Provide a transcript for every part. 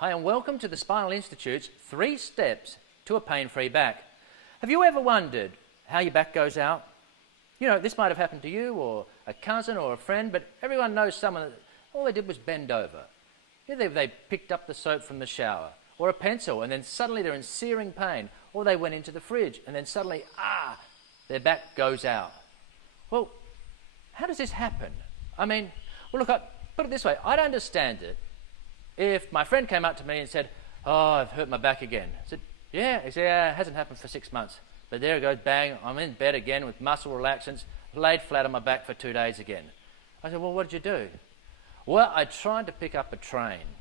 Hi and welcome to the Spinal Institute's 3 steps to a pain-free back. Have you ever wondered how your back goes out? You know, this might have happened to you or a cousin or a friend, but everyone knows someone that all they did was bend over. They picked up the soap from the shower or a pencil and then suddenly they're in searing pain, or they went into the fridge and then suddenly, their back goes out. Well, how does this happen? I mean, well look, put it this way, I'd understand it if my friend came up to me and said, "Oh, I've hurt my back again." I said, "Yeah." He said, "Yeah, it hasn't happened for 6 months. But there it goes, bang, I'm in bed again with muscle relaxants, laid flat on my back for 2 days again." I said, "Well, what did you do?" "Well, I tried to pick up a train."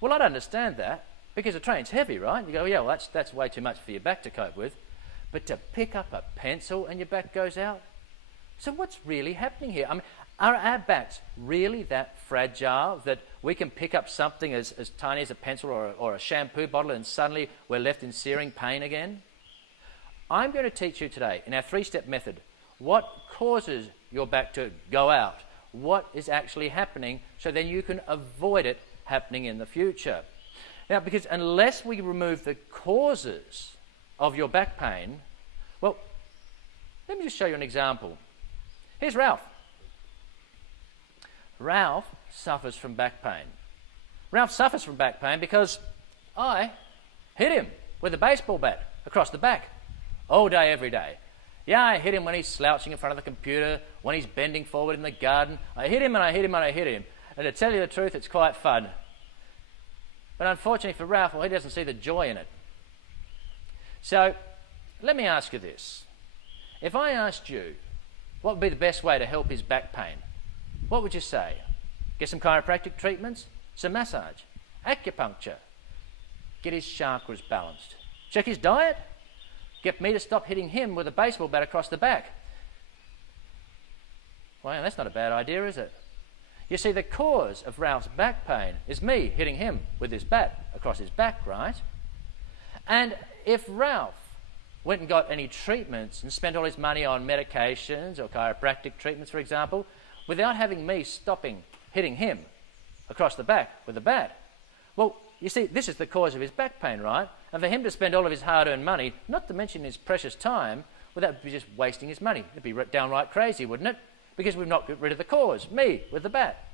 Well, I'd understand that, because a train's heavy, right? You go, "Yeah, well, that's way too much for your back to cope with." But to pick up a pencil and your back goes out? So what's really happening here? I mean, are our backs really that fragile that we can pick up something as tiny as a pencil or a shampoo bottle and suddenly we're left in searing pain again? I'm going to teach you today, in our 3-step method, what causes your back to go out, what is actually happening, so then you can avoid it happening in the future. Now, because unless we remove the causes of your back pain, well, let me just show you an example. Here's Ralph. Ralph suffers from back pain. Ralph suffers from back pain because I hit him with a baseball bat across the back all day, every day. Yeah, I hit him when he's slouching in front of the computer, when he's bending forward in the garden. I hit him and I hit him and I hit him. And to tell you the truth, it's quite fun. But unfortunately for Ralph, well, he doesn't see the joy in it. So let me ask you this. If I asked you what would be the best way to help his back pain, what would you say? Get some chiropractic treatments, some massage, acupuncture, get his chakras balanced, check his diet, get me to stop hitting him with a baseball bat across the back. Well, that's not a bad idea, is it? You see, the cause of Ralph's back pain is me hitting him with this bat across his back, right? And if Ralph went and got any treatments and spent all his money on medications or chiropractic treatments, for example, without having me stopping hitting him across the back with a bat, well, you see, this is the cause of his back pain, right? And for him to spend all of his hard-earned money, not to mention his precious time, well, that would be just wasting his money. It'd be downright crazy, wouldn't it? Because we've not got rid of the cause, me with the bat.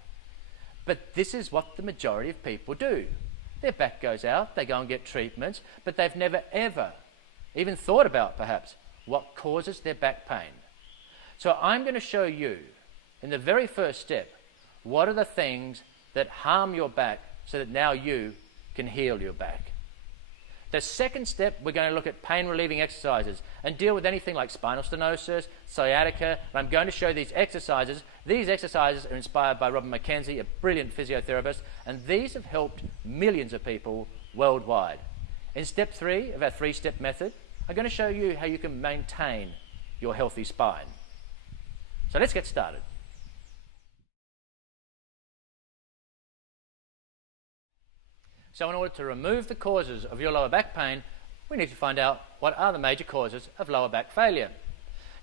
But this is what the majority of people do. Their back goes out, they go and get treatments, but they've never ever even thought about, perhaps, what causes their back pain. So I'm going to show you, in the very first step, what are the things that harm your back so that now you can heal your back. The second step, we're going to look at pain-relieving exercises and deal with anything like spinal stenosis, sciatica, and I'm going to show these exercises. These exercises are inspired by Robert McKenzie, a brilliant physiotherapist, and these have helped millions of people worldwide. In step 3 of our 3-step method, I'm going to show you how you can maintain your healthy spine. So let's get started. So in order to remove the causes of your lower back pain, we need to find out what are the major causes of lower back failure.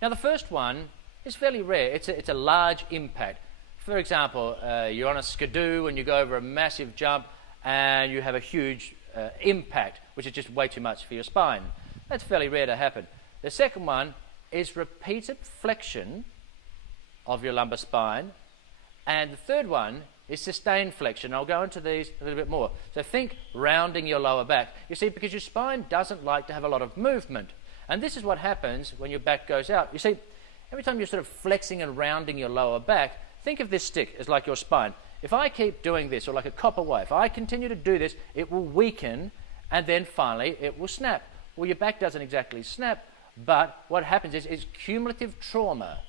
Now the first one is fairly rare. It's a large impact. For example, you're on a skidoo and you go over a massive jump and you have a huge impact, which is just way too much for your spine. That's fairly rare to happen. The second one is repeated flexion of your lumbar spine. And the third one is sustained flexion. I'll go into these a little bit more. So think rounding your lower back. You see, because your spine doesn't like to have a lot of movement. And this is what happens when your back goes out. You see, every time you're sort of flexing and rounding your lower back, think of this stick as like your spine. If I keep doing this, or like a copper wire, if I continue to do this, it will weaken and then finally it will snap. Well, your back doesn't exactly snap, but what happens is cumulative trauma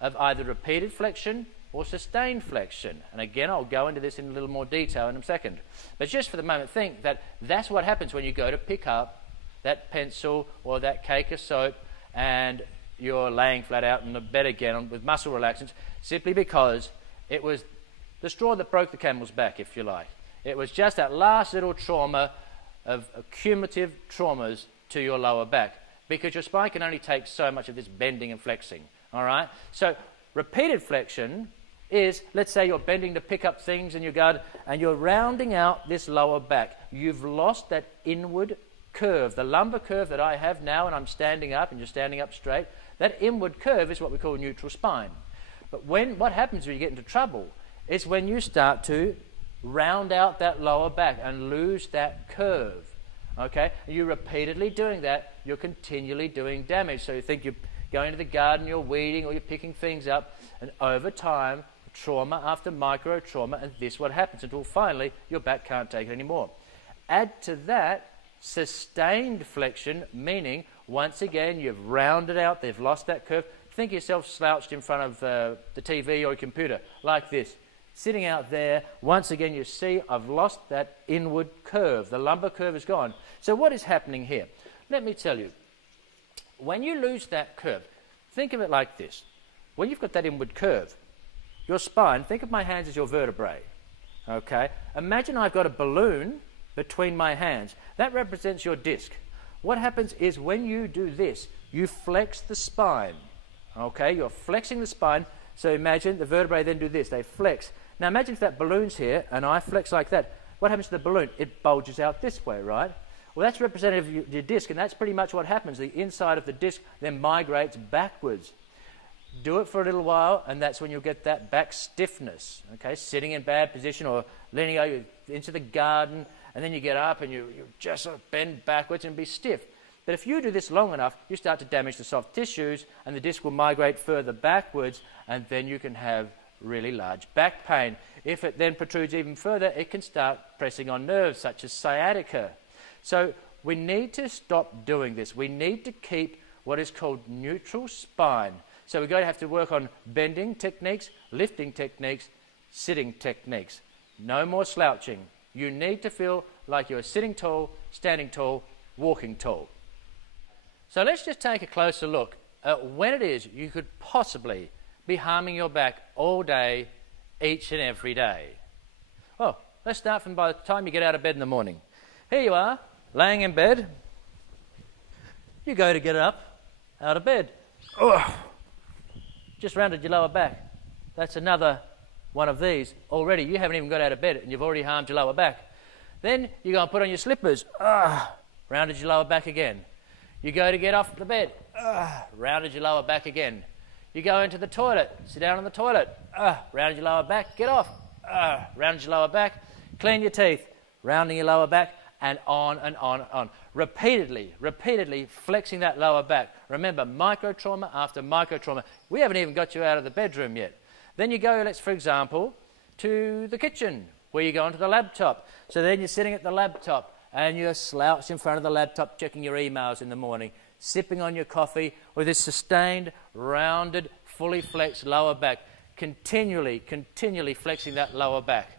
of either repeated flexion or sustained flexion. And again, I'll go into this in a little more detail in a second. But just for the moment, think that that's what happens when you go to pick up that pencil or that cake of soap and you're laying flat out in the bed again with muscle relaxants, simply because it was the straw that broke the camel's back, if you like. It was just that last little trauma of cumulative traumas to your lower back, because your spine can only take so much of this bending and flexing, all right? So repeated flexion is, let's say you're bending to pick up things in your garden and you're rounding out this lower back. You've lost that inward curve, the lumbar curve that I have now, and I'm standing up and you're standing up straight. That inward curve is what we call neutral spine. But what happens when you get into trouble is when you start to round out that lower back and lose that curve. Okay? And you're repeatedly doing that, you're continually doing damage. So you think you're going to the garden, you're weeding, or you're picking things up, and over time, trauma after micro trauma, and this is what happens until finally your back can't take it anymore. Add to that sustained flexion, meaning once again you've rounded out, they've lost that curve. Think of yourself slouched in front of the TV or your computer like this, sitting out there. Once again you see I've lost that inward curve, the lumbar curve is gone. So what is happening here? Let me tell you, when you lose that curve, think of it like this. When you've got that inward curve, your spine, think of my hands as your vertebrae. Okay? Imagine I've got a balloon between my hands. That represents your disc. What happens is when you do this, you flex the spine. Okay? You're flexing the spine. So imagine the vertebrae then do this. They flex. Now imagine if that balloon's here and I flex like that. What happens to the balloon? It bulges out this way, right? Well, that's representative of your disc, and that's pretty much what happens. The inside of the disc then migrates backwards. Do it for a little while, and that's when you'll get that back stiffness. Okay, sitting in bad position or leaning over into the garden, and then you get up and you just sort of bend backwards and be stiff. But if you do this long enough, you start to damage the soft tissues, and the disc will migrate further backwards, and then you can have really large back pain. If it then protrudes even further, it can start pressing on nerves, such as sciatica. So we need to stop doing this. We need to keep what is called neutral spine. So we're going to have to work on bending techniques, lifting techniques, sitting techniques. No more slouching. You need to feel like you're sitting tall, standing tall, walking tall. So let's just take a closer look at when it is you could possibly be harming your back all day, each and every day. Well, let's start from by the time you get out of bed in the morning. Here you are, laying in bed. You go to get up out of bed. Ugh. Just rounded your lower back. That's another one of these. Already, you haven't even got out of bed and you've already harmed your lower back. Then you go and put on your slippers. Rounded your lower back again. You go to get off the bed. Rounded your lower back again. You go into the toilet. Sit down on the toilet. Rounded your lower back. Get off. Rounded your lower back. Clean your teeth. Rounding your lower back. And on and on and on. Repeatedly flexing that lower back. Remember, micro trauma after micro trauma. We haven't even got you out of the bedroom yet. Then you go, for example, to the kitchen, where you go onto the laptop. So then you're sitting at the laptop, and you're slouched in front of the laptop, checking your emails in the morning, sipping on your coffee with this sustained, rounded, fully flexed lower back, continually flexing that lower back.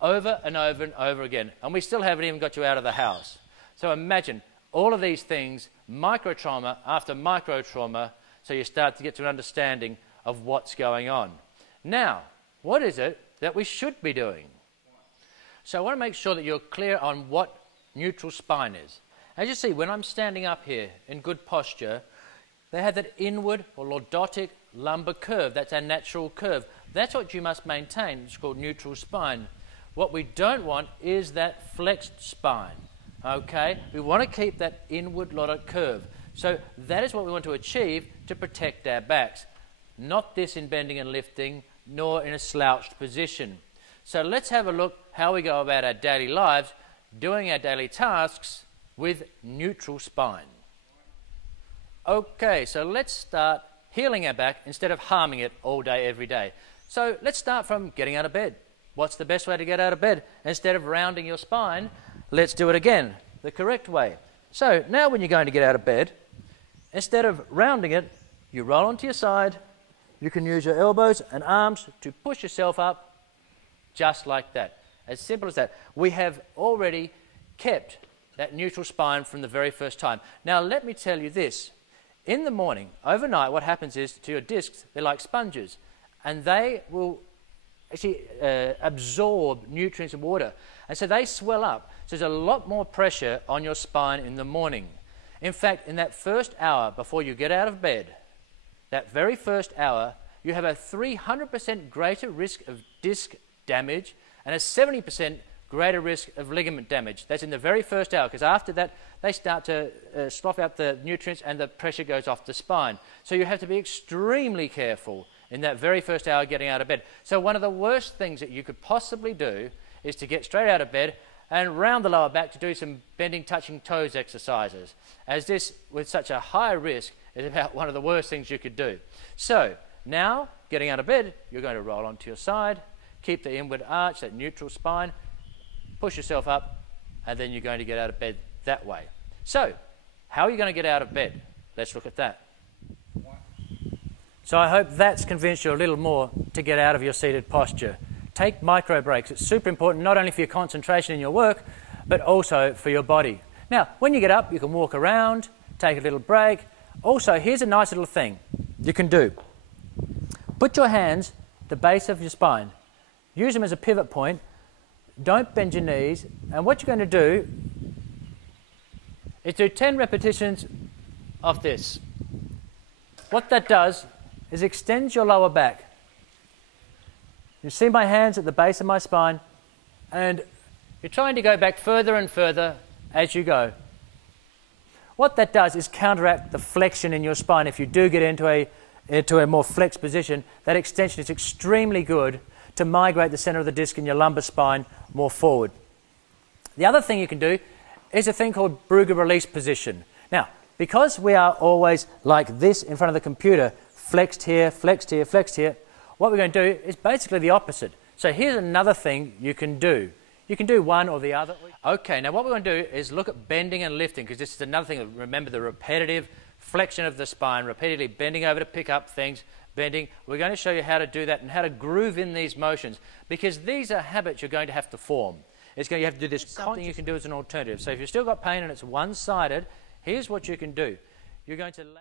Over and over and over again. And we still haven't even got you out of the house. So imagine all of these things, micro trauma after micro trauma, so you start to get to an understanding of what's going on. Now, what is it that we should be doing? So I want to make sure that you're clear on what neutral spine is. As you see, when I'm standing up here in good posture, they have that inward or lordotic lumbar curve. That's our natural curve. That's what you must maintain. It's called neutral spine. What we don't want is that flexed spine, okay? We want to keep that inward lordotic curve. So that is what we want to achieve to protect our backs. Not this in bending and lifting, nor in a slouched position. So let's have a look how we go about our daily lives, doing our daily tasks with neutral spine. Okay, so let's start healing our back instead of harming it all day, every day. So let's start from getting out of bed. What's the best way to get out of bed? Instead of rounding your spine, let's do it again, the correct way. So now when you're going to get out of bed, instead of rounding it, you roll onto your side. You can use your elbows and arms to push yourself up just like that. As simple as that. We have already kept that neutral spine from the very first time. Now let me tell you this. In the morning, overnight, what happens is to your discs, they're like sponges, and they will actually absorb nutrients and water. And so they swell up. So there's a lot more pressure on your spine in the morning. In fact, in that first hour before you get out of bed, that very first hour, you have a 300% greater risk of disc damage and a 70% greater risk of ligament damage. That's in the very first hour, because after that they start to slough out the nutrients and the pressure goes off the spine. So you have to be extremely careful in that very first hour getting out of bed. So one of the worst things that you could possibly do is to get straight out of bed and round the lower back to do some bending, touching toes exercises, as this, with such a high risk, is about one of the worst things you could do. So now, getting out of bed, you're going to roll onto your side, keep the inward arch, that neutral spine, push yourself up, and then you're going to get out of bed that way. So, how are you going to get out of bed? Let's look at that. So I hope that's convinced you a little more to get out of your seated posture. Take micro breaks. It's super important, not only for your concentration in your work, but also for your body. Now, when you get up, you can walk around, take a little break. Also, here's a nice little thing you can do. Put your hands at the base of your spine. Use them as a pivot point. Don't bend your knees. And what you're going to do is do 10 repetitions of this. What that does is extends your lower back. You see my hands at the base of my spine, and you're trying to go back further and further as you go. What that does is counteract the flexion in your spine. If you do get into a more flexed position, that extension is extremely good to migrate the center of the disc in your lumbar spine more forward. The other thing you can do is a thing called Brugger release position. Now, because we are always like this in front of the computer, flexed here, flexed here, flexed here, what we're going to do is basically the opposite. So here's another thing you can do. You can do one or the other. Okay, now what we're going to do is look at bending and lifting, because this is another thing. Remember the repetitive flexion of the spine, repeatedly bending over to pick up things, bending. We're going to show you how to do that and how to groove in these motions, because these are habits you're going to have to form. You have to do this. Something you can do as an alternative. So if you've still got pain and it's one-sided, here's what you can do. You're going to lay